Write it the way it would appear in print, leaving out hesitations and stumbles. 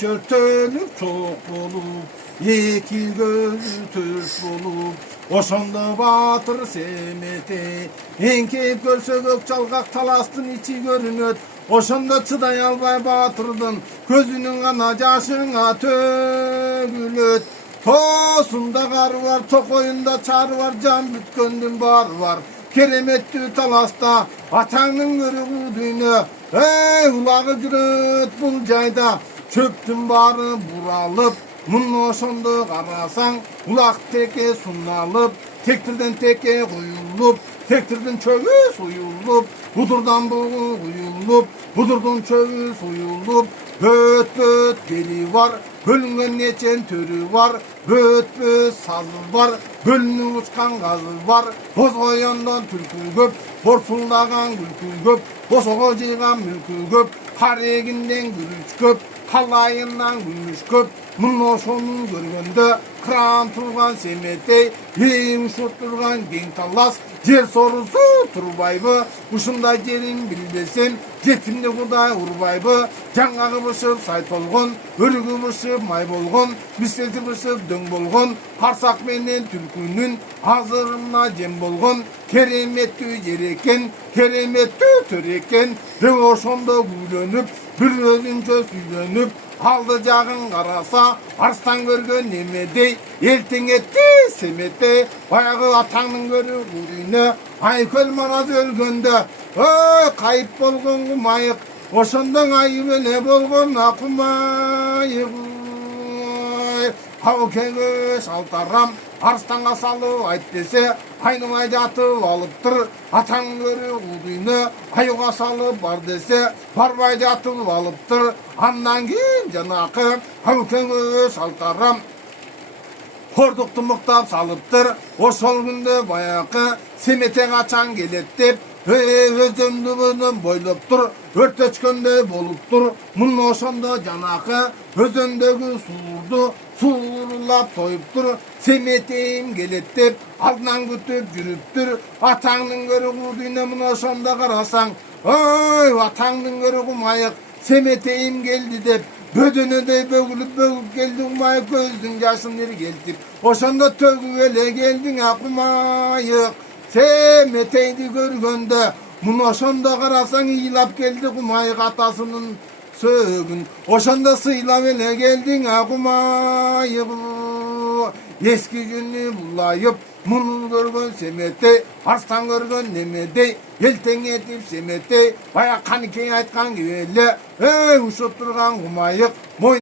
çörtönüp çok bolup, iki gözü tört bolup, oşonda batır semete, enkeyip görse gök çalgak talastın içi görünöt, oşonda çıday albay batırdın, gözünün ana jaşına tөгülöt. Tosunda kar var, tokoyunda çar var, can bütköndün bar var. Keremettü talasta, atanın görüğü düğünü. Ey ulağı gürüt bul cayda, çöptün barı buralıp, munno sondu karasan, ulak teke sunalıp, tektirden teke koyulup, tektirden çöğü soyulup, budurdan buğu uyulup, budurdan çöğü soyulup, böt böt deli var, bölüngen neçen törü var, böt böt sazı var, bölünü uçkan gazı var, bozgoyandan türkü köp, borsuldagan gülkü köp, bosogo jıygan mülkü köp, kareginden gülüç köp, kalayından gülmüş köp, munno sonun görgende, kıran turgan semetey, yeğim şut turgan gen tallas, jer sorusu turbaybı, uşunda jerin bilbesem, jetimde kuday urbaybı, жаңағы бышып сай толғын, өрігі бышып май болғын, бістеті бышып дөң болғын, қарсақ менен түлкүнүн азырына жем болғын, кереметтүү жер экен, кереметтүү төр экен, дөң ошондо күйлөнүп, бір өзүнчө сүйлөнүп, алды жагын караса, арстан көргөн немедей, элтең этти семете, баягы атаңдын көрү курүйнө, айкөл манас өлгөндө, ой кайып болгон кумайык, ошондон айыбы не болгон акумайык, кабыкеңе шалтарам, арстанга салып айт десе, айнымай жатып алыптыр, атаң көрү кудуйну, аюга салып бар десе, барбай жатып алыптыр, андан кийин жанакы, кабыкеңе шалтарам, кордукту муктап салыптыр, ошол күндө баякы, семете качан келет деп, өзөндүбүнөн бойлоп тур, өртөчкөндөй болуп тур, муну ошондо жанакы, өзөндөгү суулду суулулап тоюп тур, семетейим келет деп, алдынан күтүп жүрүптүр, атаңдын көрү кудуйна муну ошондо карасаң, ой, атаңдын көрү кумайык, семетейим келди деп, бөдөнөдөй бөгүлүп келди кумайык, көздүн жашын иргелтип, ошондо төгүп эле келдиң акумайык, семетейди көргөндө, муну ошондо карасаң ыйлап келди кумайык атасынын сөөгүн, ошондо сыйлап эле келдиң акумайык. Эски күнү булайып, муну көргөн семетей, арстан көргөн немедей, элтең этип семетей, баягы каныкең айткан киби эле, ушуп турган кумайык,